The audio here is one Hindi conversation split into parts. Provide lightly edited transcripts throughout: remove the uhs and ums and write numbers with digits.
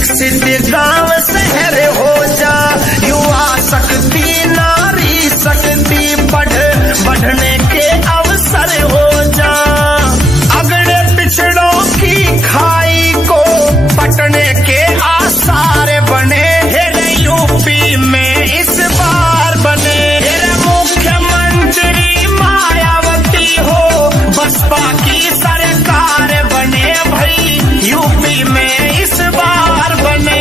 विकसित गांव शहर हो जा, युवा शक्ति नारी शक्ति बढ़ने के अवसर हो जा। अगड़े पिछड़ों की खाई को पटने के आसार बने, यूपी में इस बार बने। मुख्यमंत्री मायावती हो, बसपा की सरकार बने भाई, यूपी में इस बार बने।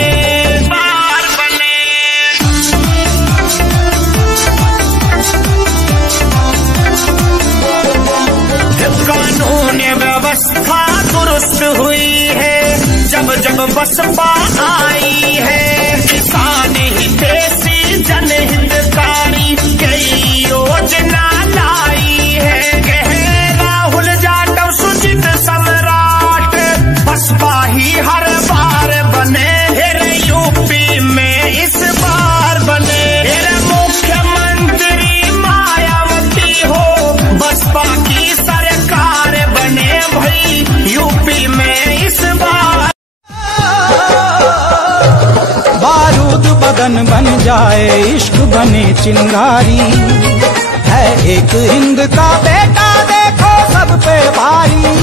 कानून व्यवस्था दुरुस्त हुई है जब जब बसपा आई है। किसान हितैषी जनहितकारी कई योजना लाई है। कहे राहुल जाटव सुजित सम्राट, बसपा ही हर बार बने, यूपी में इस बार बने। मुख्यमंत्री मायावती हो, बसपा की सरकार बने भाई, यूपी में इस बार। बारूद बदन बन जाए, इश्क बने चिंगारी, है एक हिंद का बेटा देखो सब पे भारी।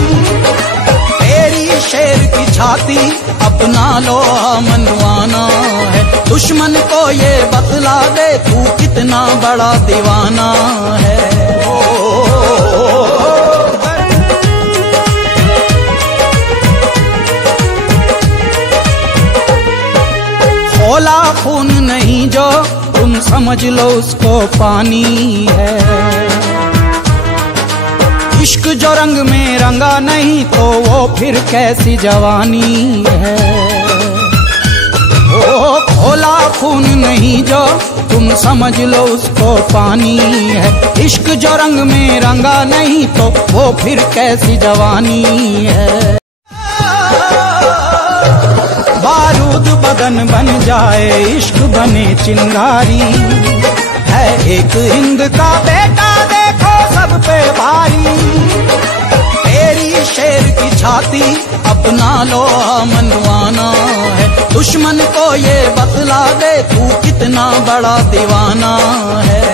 तेरी शेर की छाती अपना लोहा मनवाना है, दुश्मन को ये बतला दे तू कितना बड़ा दीवाना है। खोला खून नहीं जो तुम समझ लो उसको पानी है। इश्क जो रंग में रंगा नहीं तो वो फिर कैसी जवानी है। ओ खोला खून नहीं जो तुम समझ लो उसको पानी है। इश्क जो रंग में रंगा नहीं तो वो फिर कैसी जवानी है। बारूद बदन बन जाए, इश्क बने चिंगारी, है एक हिंद का बेटा देखो सब पे भारी। तेरी शेर की छाती अपना लोहा मनवाना है, दुश्मन को ये बतला दे तू कितना बड़ा दीवाना है।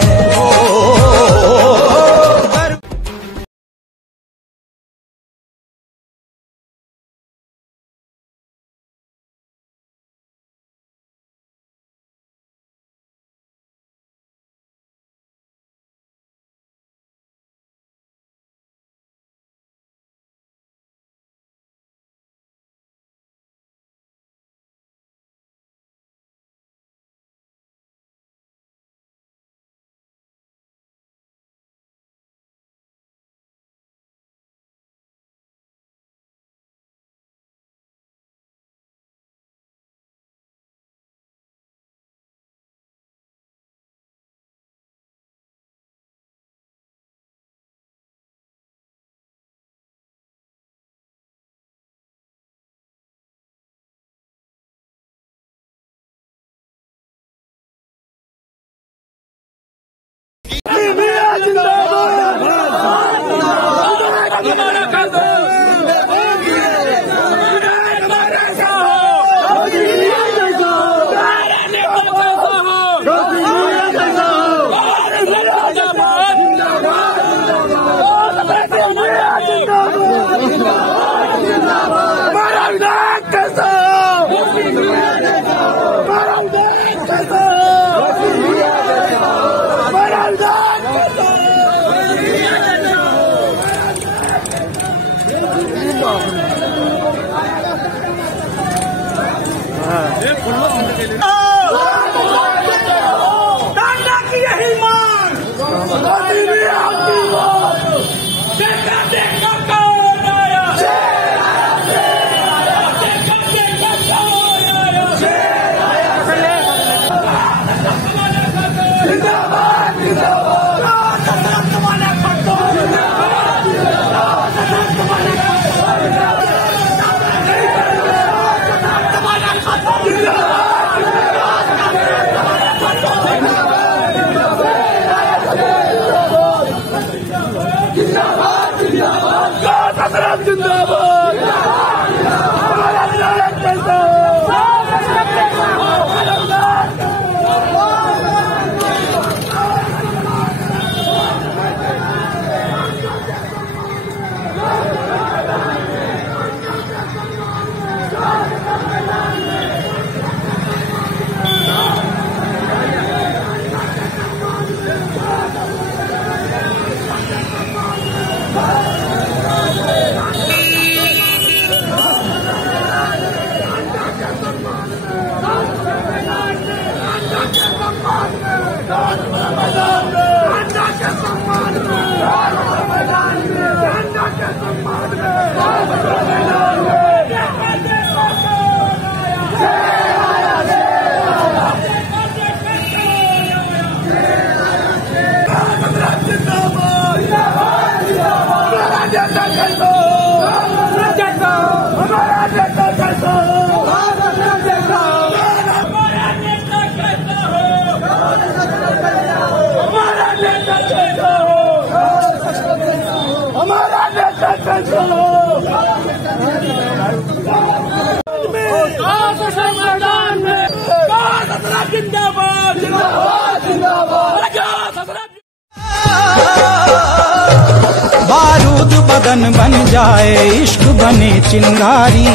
बारूद बदन बन जाए इश्क बने चिंगारी,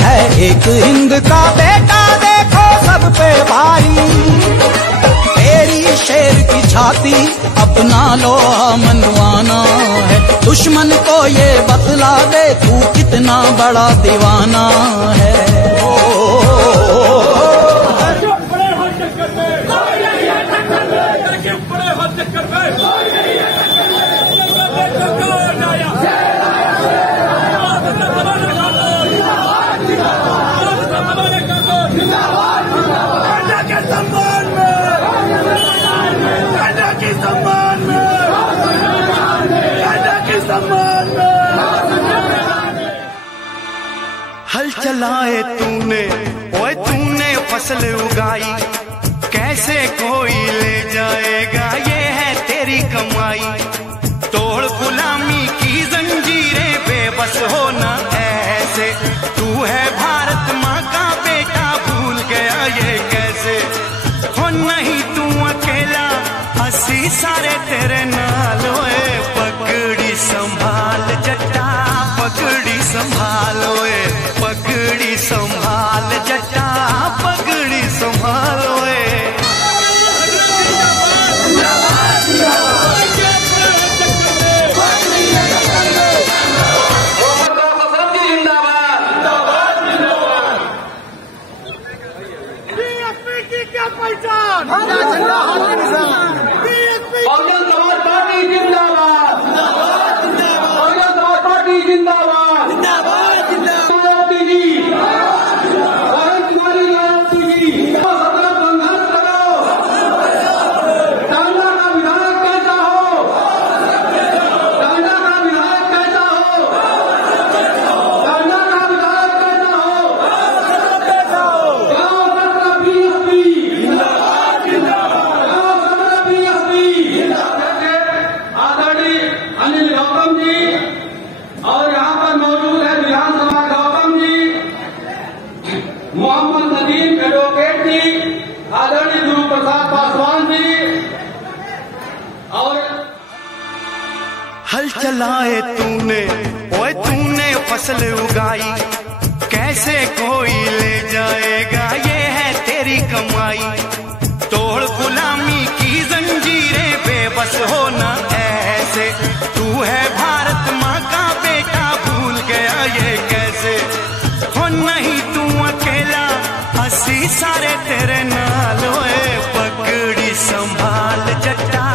है एक हिंद का बेटा देखो सब पे भारी। तेरी शेर की छाती अपना लोहा मनवाना है, दुश्मन को ये बतला दे तू कितना बड़ा दीवाना है। हल चलाए तूने, ओए तूने फसल उगाई, कैसे कोई ले जाएगा ये है तेरी कमाई। तोड़ गुलामी की जंजीरें, बेबस होना ऐसे, तू है भारत माँ का बेटा भूल गया ये कैसे। हो नहीं तू अकेला, हंसी सारे तेरे नाल, ओए पकड़ी संभाल जट्टा पकड़ी संभाल, ओए पगड़ी संभाल जट्टा पगड़ी संभाल, ओए। हल चलाए तूने, ओए तूने फसल उगाई, कैसे कोई ले जाएगा ये है तेरी कमाई। तोड़ गुलामी की जंजीरें, बेबस होना ऐसे, तू है भारत माँ का बेटा भूल गया ये कैसे। हो नहीं तू अकेला, हंसी सारे तेरे नाल, ओए पगड़ी संभाल जट्टा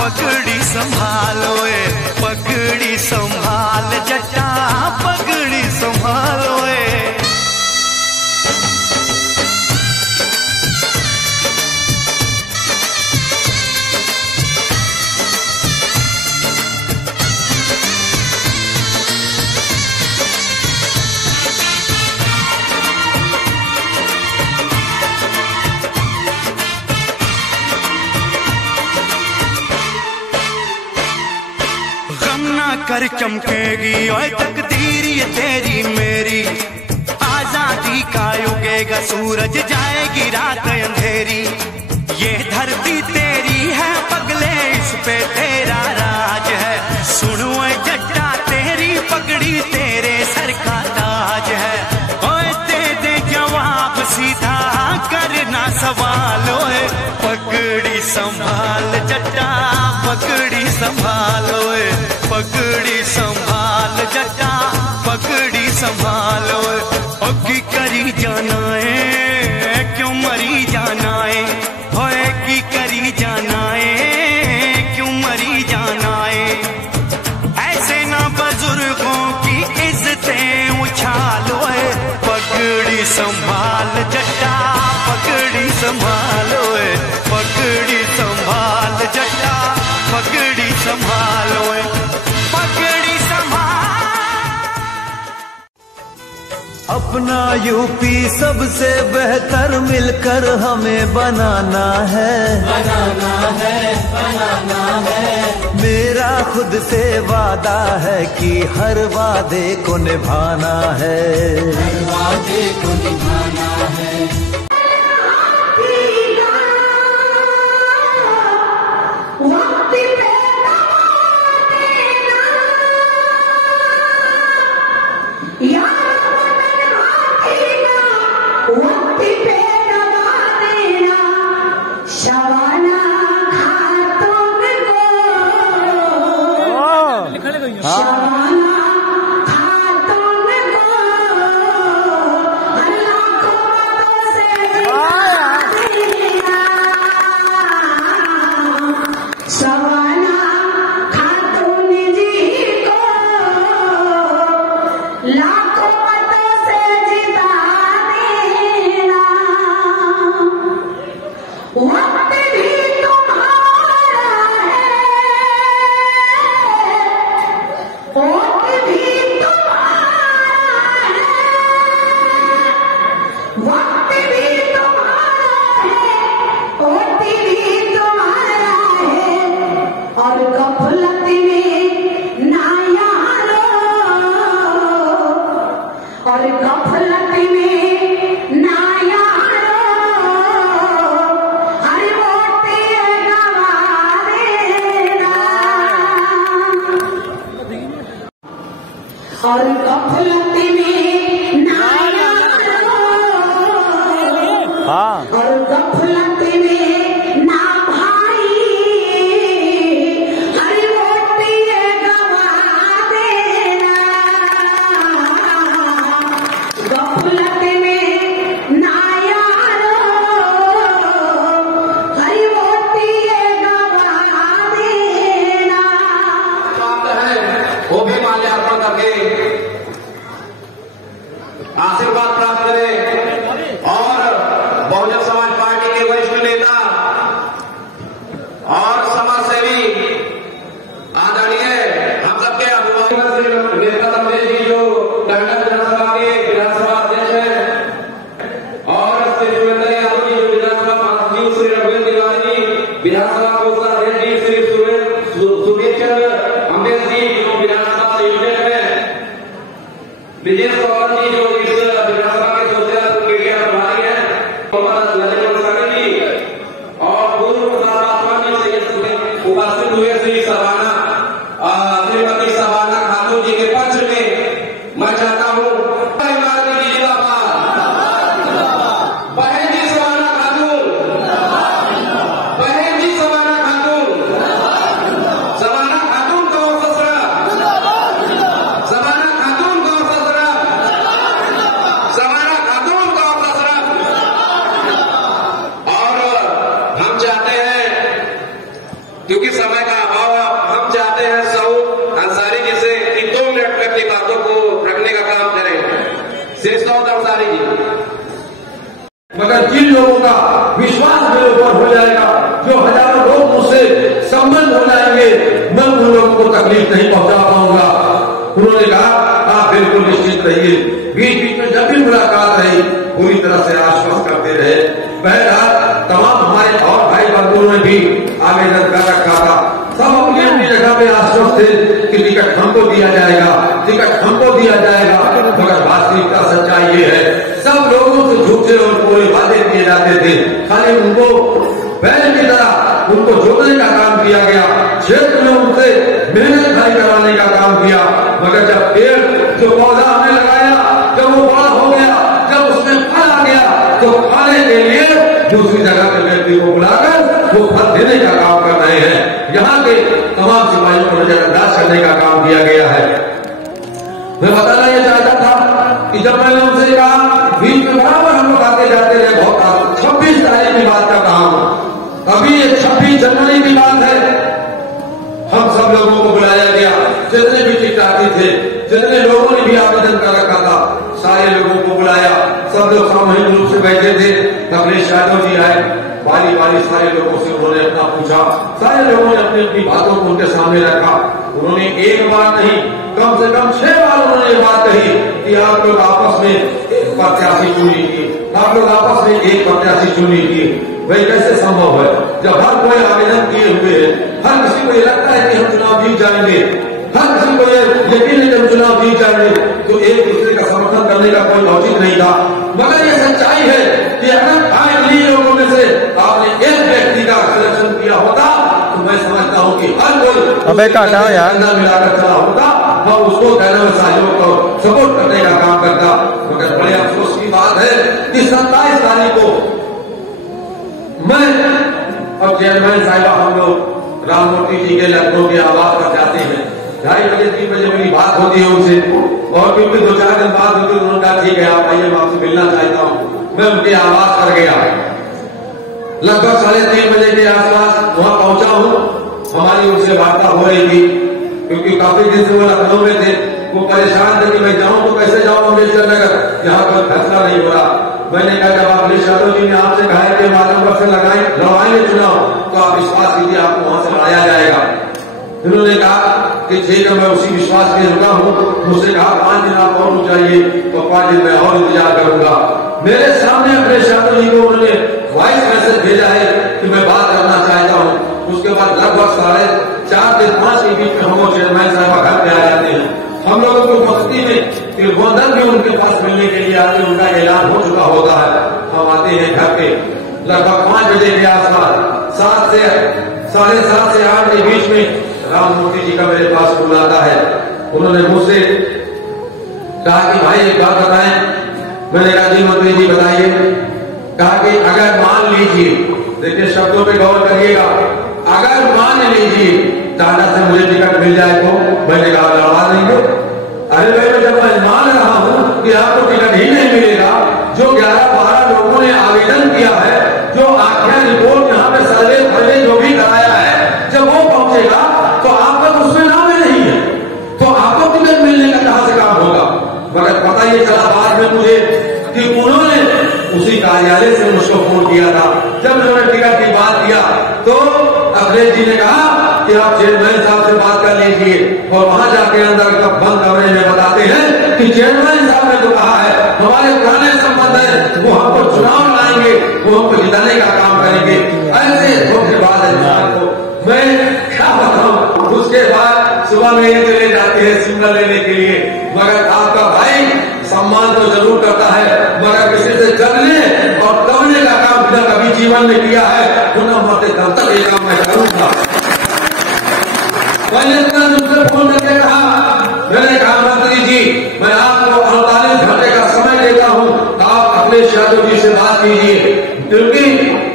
पगड़ी संभाल, ओए पगड़ी संभाल जट्टा पगड़ी संभाल, ओए। कर चमकेगी ओए तकदीर ये तेरी मेरी, आजादी का उगेगा सूरज जाएगी रात अंधेरी। ये धरती तेरी है पगले, इस पे तेरा राज है, सुनो जट्टा तेरी पगड़ी तेरे सर का ताज है। ओए दे दे जवाब सीधा करना सवाल, ओए पगड़ी संभाल जट्टा पगड़ी संभाल, ओए पगड़ी संभाल जट्टा पगड़ी संभाल, ओए की करी जाना है क्यों मरी जाना है, होए की करी जाना है क्यों मरी जाना है। ऐसे ना बुजुर्गों की इज्जतें उछालो, पगड़ी संभाल जट्टा पगड़ी संभालो, पगड़ी संभाल जट्टा पगड़ी संभालो, पगड़ी संभाल। अपना अपना यूपी सबसे बेहतर मिलकर हमें बनाना है, बनाना है, बनाना है। मेरा खुद से वादा है कि हर वादे को निभाना है, हर वादे को निभाना है। और गफलती में ना और गफलती में ना भाई हर वोटी गवा देना। गफलती में ना हर वोटी गवा देना। वो भी माल्यार्पण करके आशीर्वाद प्राप्त करें और बहुजन समाज पार्टी के वरिष्ठ नेता और समाजसेवी आदरणीय हम सबके अभिभावक श्री नेता रमेश जी जो टंडन विधानसभा के विधानसभा अध्यक्ष हैं और श्री सुरेंद्र यादव जी जो विधानसभा महासचिव श्री रघुवीर तिवारी जी विधानसभा कोषाध्यक्ष जी श्री सुमेश चंद्र अम्बेद जी जो विधानसभा संयोजक है, विजय सौरभ जी जो इस विधानसभा के सोशल मीडिया प्रभारी है, मोहम्मद लजन सागर जी और पूर्व प्रधान पासवान जी से उपस्थित हुए श्री सवाना श्रीमती सवाना खातून जी के पक्ष में मैं चाहता हूँ बहन जी सवाना खातून, बहन जी सवाना खातून, सवाना खातून का ससरा, सवाना खातून का ससरा, सवाना खातून का ससरा। और हम चाहते हैं क्योंकि समय का अभाव है, हम चाहते हैं सऊद अंसारी जी से कि 2 मिनट में अपनी बातों को रखने का काम करें। श्री सऊद अंसारी जी। मगर जिन लोगों का विश्वास मेरे ऊपर हो जाएगा, जो हजारों लोग मुझसे संबंध हो जाएंगे, मैं उन लोगों को तकलीफ नहीं पहुंचा पाऊंगा। उन्होंने कहा आप बिल्कुल निश्चित रहिए। बीच बीच में जब भी मुलाकात रही पूरी तरह से आश्वस्त करते रहे। बहरहाल तमाम हमारे और भाई बंधुओं ने भी आवेदन कर रखा था, सब अपनी अपनी जगह पे आश्वस्त थे कि टिकट हमको दिया जाएगा, टिकट हमको दिया जाएगा। मगर वास्तविकता सच्चाई ये है, सब लोगों से झूठे और पूरे वादे किए जाते थे, खाली उनको बैल की तरह उनको जोड़ने का काम किया गया, क्षेत्र में उनसे मेहनत भाई करवाने का काम किया। मगर जब पेड़ जो पौधा हमने लगाया, जब वो बड़ा हो गया, जब उसमें फल आ गया, तो खाने के लिए दूसरी जगह के व्यक्ति को बुलाकर वो फल देने का काम कर रहे हैं। यहाँ के तमाम सिपाहियों को नजरअंदाज करने का काम किया गया है। मैं बताना ये चाहता था कि जब मैंने उनसे कहा, बीच में बराबर हम लोग आते जाते रहे, बहुत 26 तारीख की बात कर रहा हूं, अभी ये 26 जनवरी की बात है। हम सब लोगों को बुलाया गया, जितने भी टिकटाती थे, जितने लोगों ने भी आवेदन कर रखा था, सारे लोगों को बुलाया। सब लोग सामूहिक रूप से बैठे थे। अखिलेश यादव जी आए, बारी बारी सारे लोगों से उन्होंने अपना पूछा, सारे लोगों ने अपनी अपनी बातों को उनके सामने रखा। उन्होंने एक बार नहीं, कम से कम 6 बार उन्होंने ये बात कही कि आप लोग आपस में एक प्रत्याशी चुन लीजिए, आप लोग आपस में एक प्रत्याशी चुन लीजिए। भाई कैसे संभव है जब हर कोई आवेदन किए हुए है, हर किसी को ये लगता है कि हम चुनाव जीत जाएंगे, हर किसी को ये यकीन है कि हम चुनाव जीत जाएंगे, तो एक दूसरे का समर्थन करने का कोई लॉजिक नहीं था। मगर ये सच्चाई है कि अगर 5 लोगों में से आपने एक व्यक्ति का सिलेक्शन किया होता तो मैं समझता हूँ कि हर कोई मिलाकर चला होता और उसको कहने में सहयोग और सपोर्ट करने का काम करता। मगर बड़े अफसोस की बात है कि 27 तारीख को मैं और चेयरमैन साहिबा हम लोग राममूर्ति जी के लखनऊ के आवास पर जाते हैं। 2:30 बजे 3 बजे मेरी बात होती है उनसे, और क्योंकि 2-4 दिन बाद होती है उन्होंने कहा ठीक है आप आइए, मैं आपसे मिलना चाहता हूँ। मैं उनके आवास पर गया, लगभग 3:30 बजे के आसपास वहां पहुंचा हूँ। हमारी उनसे वार्ता हो रही थी क्योंकि काफी दिन से वो लखनऊ में थे, वो परेशान थे कि मैं जाऊं तो कैसे जाऊं अम्बेडकर नगर, यहाँ पर फैसला नहीं हो रहा। मैंने कहा जब अखिलेश यादव जी ने आपसे कहा है कि माधवगढ़ से लड़वाएंगे चुनाव तो आप विश्वास कीजिए आपको वहां से लड़ाया जाएगा। उन्होंने कहा कि ठीक है, मैं उसी विश्वास में रुका हूँ। मुझसे कहा 5 दिन आप और रुक जाइए, तो 5 दिन मैं और इंतजार करूंगा। मेरे सामने अखिलेश यादव जी को उन्होंने वॉइस मैसेज भेजा है कि मैं बात करना चाहता हूँ। उसके बाद लगभग 4:30 से 5 के बीच में हम चेयरमैन साहब घर पे आ जाते हैं। हम लोगों को मस्ती में तिरगोंदन भी उनके पास मिलने के लिए आते, उनका ऐलान हो चुका होता है। हम आते हैं घर पे लगभग 5 बजे के आसपास, 7 से 7:30 से 8 के बीच में राममूर्ति जी का मेरे पास फोन आता है। उन्होंने मुझसे कहा कि भाई एक बात बताएं। मैंने कहा जी मंत्री जी बताइए। कहा कि अगर मान लीजिए, देखिए शब्दों पे गौर करिएगा, अगर मान लीजिए टाटा से मुझे टिकट मिल जाए तो मैंने कहा लड़वा देंगे। अरे भाई जब मैं मान रहा हूं कि आपको टिकट ही नहीं मिलेगा, जो 11-12 लोगों ने आवेदन किया है, जो आख्या रिपोर्ट यहाँ पे सर्वे जो भी कराया है, जब वो पहुंचेगा तो आपका उसमें नाम ही नहीं है, तो आपको टिकट मिलने का कहां से काम होगा। मगर पता ये चला बाद में मुझे कि उन्होंने उसी कार्यालय से मुझको फोन किया था। जब उन्होंने टिकट की बात किया तो अखिलेश जी ने कहा कि आप चेयरमैन साहब से बात कर लीजिए, और वहां जाके अंदर बंद कमरे में बताते हैं कि चेयरमैन साहब ने तो कहा है हमारे पुराने संबंध है, वो हमको चुनाव लाएंगे, वो हमको जिताने का काम करेंगे। ऐसे धोखेबाज इंसान को मैं क्या बताऊं। उसके बाद सुबह में ये चले जाते हैं सिग्नल लेने के लिए। मगर आपका भाई सम्मान तो जरूर करता है, मगर किसी से जलने और दबने का काम बिना कभी जीवन में किया है, पुनः मरते दम तक ये काम मैं करूंगा। मैंने दूसरे फोन करके कहा, मैंने कहा मंत्री जी मैं आपको 48 घंटे का समय देता हूं, आप अखिलेश यादव जी से बात कीजिए, क्योंकि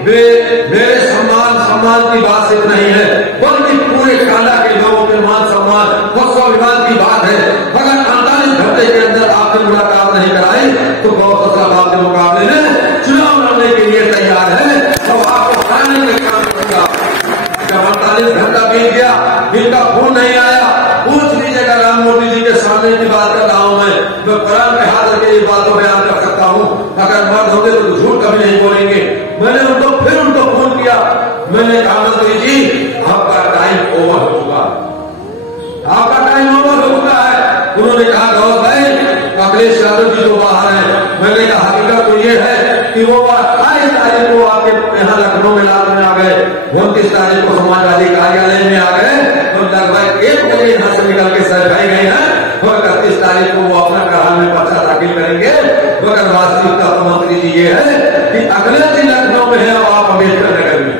मेरे सम्मान की बात सिर्फ नहीं है, बल्कि पूरे कांडा के लोगों के मान सम्मान और स्वाभिमान की बात है। अगर 48 घंटे के अंदर आपने मुलाकात नहीं कराई तो बहुत के मुकाबले में चुनाव लड़ने के लिए तैयार है, तो आपको हराने में काम करूंगा। जब 48 घंटा बीत गया, इनका फोन नहीं आया, पूछ लीजिएगा राममूर्ति जी के सामने की बात कर रहा हूं मैं कुरान पे हाथ रखे ये बातों बयान कर सकता हूं। अगर मर्द होंगे तो झूठ कभी नहीं बोलेंगे। मैंने फिर उनको फोन किया, मैंने कहा मंत्री जी आपका टाइम ओवर हो चुका, आपका टाइम ओवर हो चुका है। उन्होंने कहा गौर भाई अखिलेश यादव जी तो बाहर है। मैंने कहा हकीकत तो ये है कि वो 28 तारीख को आपके यहाँ लखनऊ में लाल में आ गए, 29 तारीख को समाजवादी कार्यालय में आ गए, तो लगभग 1 बजे यहाँ से निकल के सरकाई गए हैं, और 31 तारीख को वो अपना करार में पर्चा दाखिल करेंगे। मगर वास्तविकता तो मंत्री जी ये है कि अगले दिन लखनऊ में है और आप अम्बेडकर नगर में,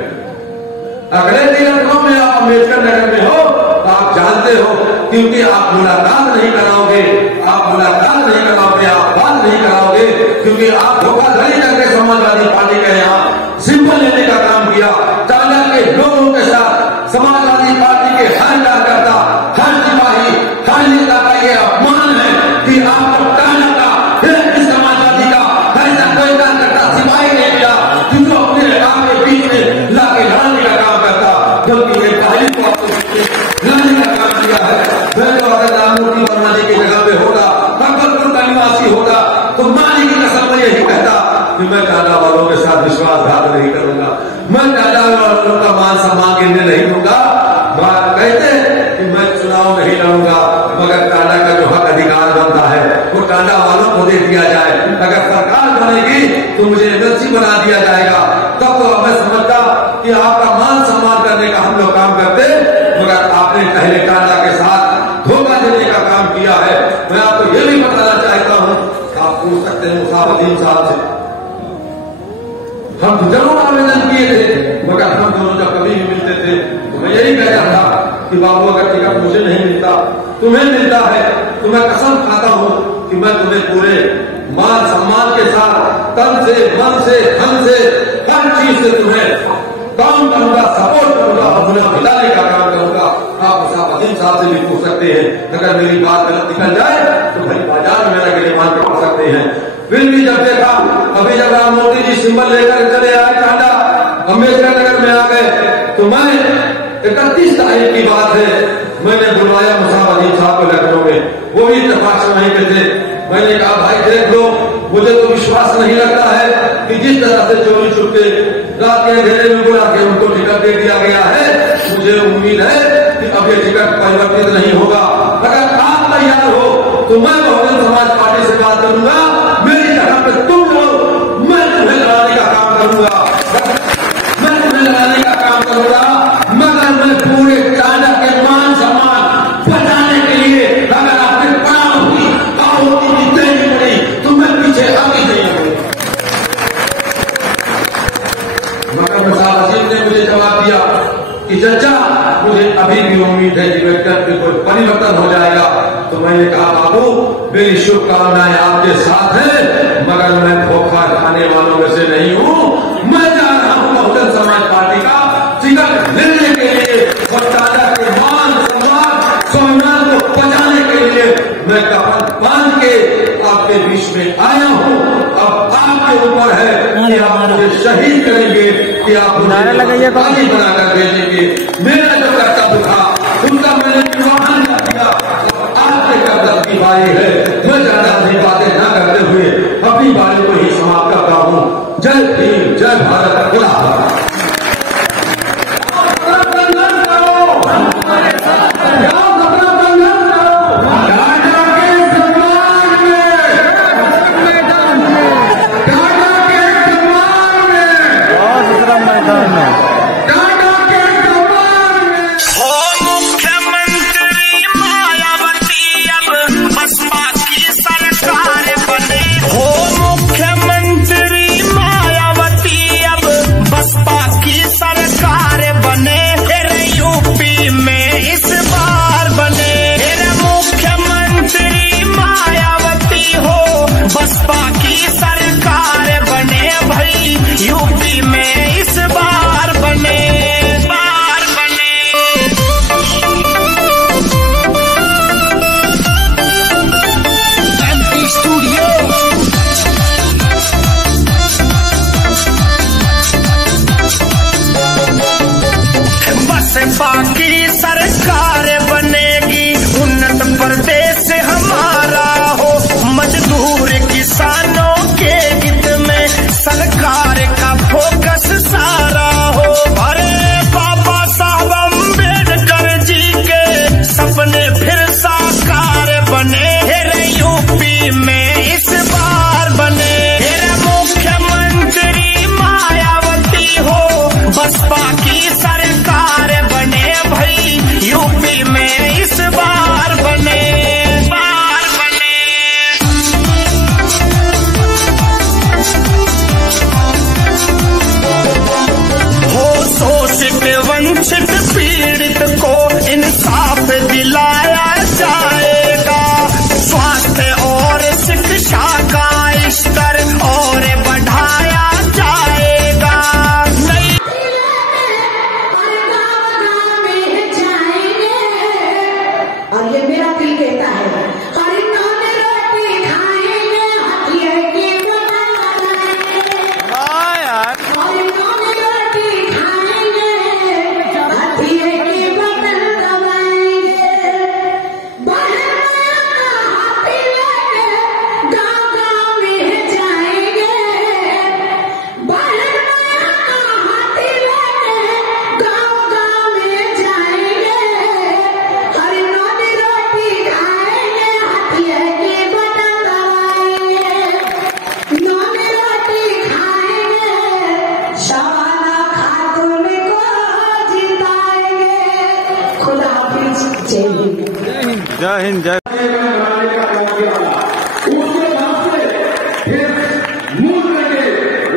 अगले दिन लखनऊ में आप अम्बेडकर नगर में हो, तो आप जानते हो क्योंकि आप मुलाकात नहीं कराओगे, आप मुलाकात नहीं कराओगे, आप बात नहीं कराओगे, क्योंकि आप धोखाधड़ी करके समाजवादी पार्टी के यहाँ सिंबल लेने का काम किया। टाटा के लोगों के साथ समाजवादी पार्टी के हर कार्यकर्ता, हर सिपाही, हर नेता का ये अपमान है कि आपको टाटा का समाजवादी का ऐसा कोई कार्यकर्ता सिपाही नहीं मिला कि जो अपने काम के बीच में लाके लड़ने का काम करता, बल्कि ये तारीफ को आपको लड़ने का काम किया है। मैं तो अगर राममूर्ति वर्मा जी की जगह पे होता, अकबरपुर का निवासी होता, तो माली की कसम मैं यही कहता कि मैं टाटा वालों के साथ विश्वास को दे दिया जाए। अगर सरकार बनेगी तो मुझे एमएलसी बना दिया जाएगा, तब तो मैं समझता कि आपका मान सम्मान करने का हम लोग काम करते। मगर आपने पहले टाटा के साथ धोखा देने का काम किया है। मैं आपको ये भी बताना चाहता हूँ, आप पूछ सकते हैं मुसाफिद्दीन साहब से, हम जरूर आवेदन किए थे, मगर हम दोनों जब कभी भी मिलते थे तो मैं यही कहता था कि बाबू अगर टिकट मुझे नहीं मिलता, तुम्हें मिलता है, तो मैं कसम खाता हूँ कि मैं तुम्हें पूरे मान सम्मान के साथ तन से, मन से, धन से, हर चीज से तुम्हें काम करूंगा, सपोर्ट करूंगा और तुम्हें मिलाने का काम करूंगा। आप मुसाफिद्दीन साहब से भी पूछ सकते हैं। अगर मेरी बात गलत निकल जाए तो भाई बाजार में मेरा गिरमान कर सकते हैं। फिर भी जब देखा, अभी जब राम मोदी जी सिंबल लेकर चले आए टाटा अम्बेडकर नगर में आ गए, तो मैं 31 तारीख की बात है, मैंने बुलवाया मुसाफिद्दीन साहब को लखनऊ में, वो भी इत्तेफाक से वहीं पे थे। मैंने कहा भाई देख लो, मुझे तो विश्वास नहीं लगता है कि जिस तरह से चोरी छुपके रात के अंधेरे में बुला के उनको टिकट दे दिया गया है, मुझे उम्मीद है कि अब ये टिकट परिवर्तित नहीं होगा। अगर आप तैयार हो तो मैं बहुजन समाज पार्टी से बात करूंगा, मेरी जगह पे तुम लो, मैं तुम्हें लड़ाने का काम करूंगा, मैं तुम्हें लड़ाने का काम करूंगा। मगर मैं पूरे टाटा के मान सम्मान बचाने के लिए अगर आपने पड़ा होगी होती भी देनी पड़ी तो मैं पीछे आगे नहीं आऊंगा। मगर मुसाफिद्दीन ने मुझे जवाब दिया कि चचा मुझे अभी भी उम्मीद है कि व्यक्तित्व में कोई परिवर्तन हो जाएगा। तो मैंने कहा बाबू मेरी शुभकामनाएं आपके साथ है, मगर मैं धोखा खाने वालों में से नहीं हूं। मैं जा रहा हूं बहुजन समाज पार्टी का टिकट लेने के लिए और टाटा के मान सम्मान स्वाभिमान को बचाने के लिए मैं कफन बांध के आपके बीच में आया हूं। अब आपके ऊपर है कि आप मुझे शहीद करेंगे कि आप मुझे गाली बनाकर भेजेंगे। मेरा जो कर्तव्य था उनका मैंने निर्वहन कर दिया, आपके कर्तव्य की बारी है। मैं ज्यादा अपनी बातें न करते हुए अपनी बारी को ही समाप्त करता हूँ। जय भीम, जय भारत, खुदा हाफिज। हो जय हिंद जय। उसके बाद से फिर मूल करके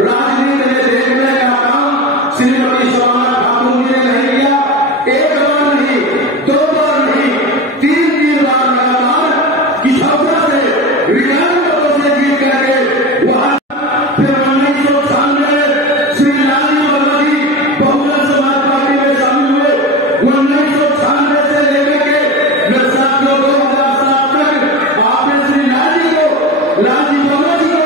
राजनीति में देखने का काम श्रीमती सोमनाथ ठाकुर जी ने नहीं किया। एक बार नहीं, दो बार नहीं, तीन बार लगातार की छपरा से रियान से जीत करके वहां फिर 1996 श्री लालजी वर्मा जी बहुजन समाज पार्टी में शामिल हुए। 1996 से लेकर के 2007 तक आपने श्री लालजी वर्मा जी को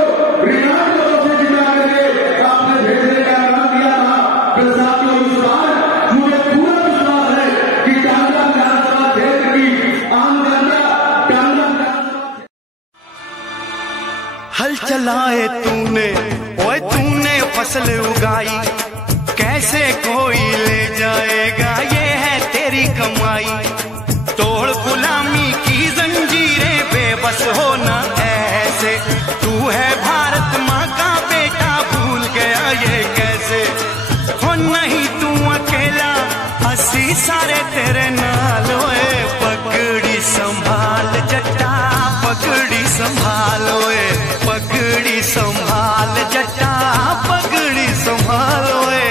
रियान से जिता करके आपने भेजने का काम किया था। फिर साथियों, इस बार मुझे पूरा विश्वास है कि टांडा विधानसभा क्षेत्र की आम जनता टांडा हल चलाए तूने, ओए तूने फसल उगाई, कैसे कोई ले जाएगा, ये है तेरी कमाई। तोड़ गुलामी की जंजीरें, बेबस होना ऐसे, तू है भारत माँ का बेटा, भूल गया ये कैसे। हो नहीं तू अकेला, अस्सी सारे तेरे नाल, ओए पगड़ी संभाल जट्टा, पगड़ी संभाल, ओए पगड़ी संभाल जट्टा, पगड़ी संभाल, ओए।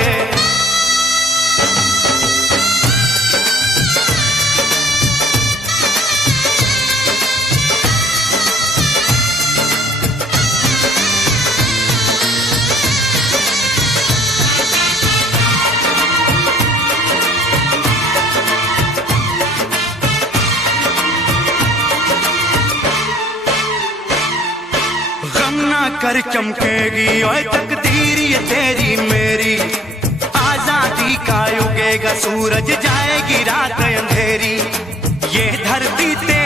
गम ना कर चमकेगी ओए तकदीर ये तेरी मेरी, आजादी का उगेगा सूरज, जाएगी रात अंधेरी, ये धरती तेरी